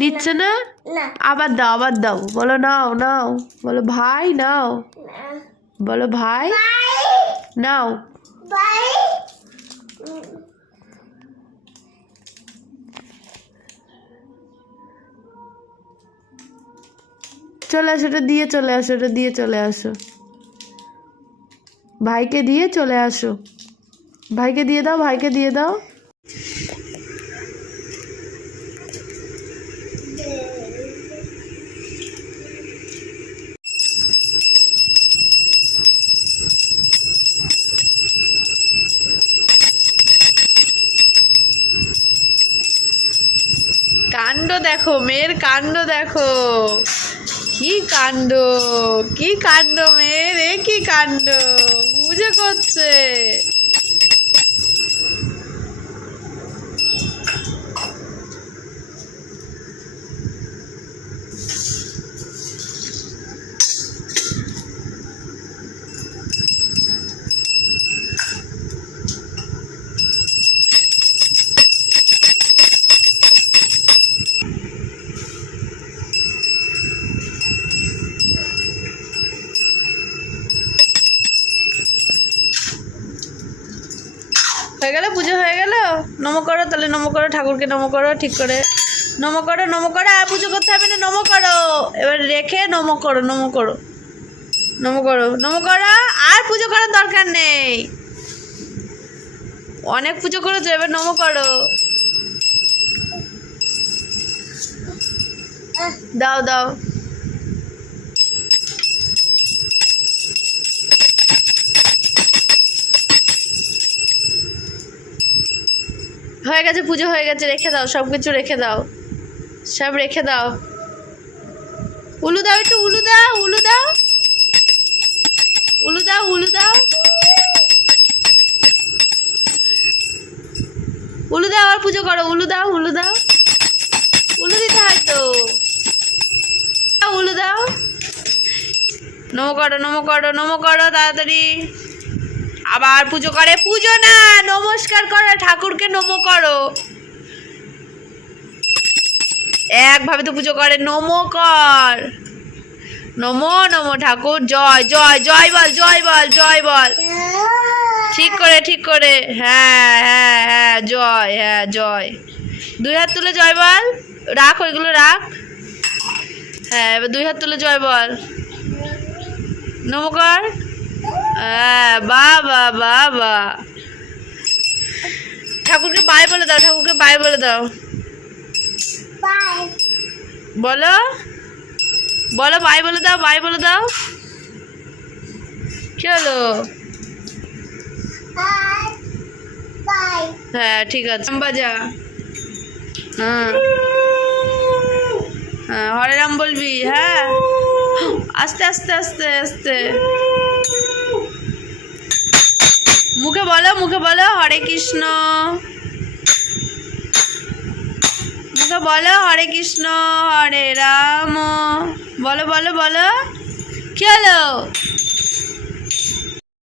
নিচ্ছে না আবার দাও বলো নাও বলো ভাই নাও বলো ভাই নাও চলে আসো, ওটা দিয়ে চলে আসো ভাইকে দিয়ে চলে আসো, ভাইকে দিয়ে দাও কাণ্ড দেখো, মেয়ের কাণ্ড দেখো, কি কাণ্ড মেয়ের, এ কি কাণ্ড, বুঝে করছে। হয়ে গেল, পুজো হয়ে গেল। নমো করো, তাহলে নমো করো, ঠাকুরকে নমো করো, ঠিক করে নমো করো। আর পুজো করতে হবে না, নমো করো। এবার রেখে নমো করো। আর পুজো করার দরকার নেই, অনেক পুজো করেছো, এবার নমো করো। দাও হয়ে গেছে, পুজো হয়ে গেছে, রেখে দাও, সব কিছু রেখে দাও, সব রেখে দাও। উলু দাও, একটু উলু দাও। আর পুজো করো, উলু দাও। উলু দিতে হয় তো, উলু দাও। নমো করো তাড়াতাড়ি। আবার পুজো না, নমস্কার করো, ঠাকুরকে নমো করো। একভাবে তো পুজো করে, নমো কর, নমো ঠাকুর, জয় বল। ঠিক করে, হ্যাঁ জয়। 2 হাত তুলে জয় বল, রাখ ওইগুলো রাখ। হ্যাঁ, এবার 2 হাত তুলে জয় বল, নমো কর। হ্যাঁ, বাবা। ঠাকুরকে বাই বলে দাও, বলো বাই বলে দাও। চলো, হ্যাঁ ঠিক আছে, বাজা। হ্যাঁ, হরে রাম বলবি। হ্যাঁ, আস্তে। মুখে বলো হরে কৃষ্ণ, হরে কৃষ্ণ হরে রাম, বলো। চলো।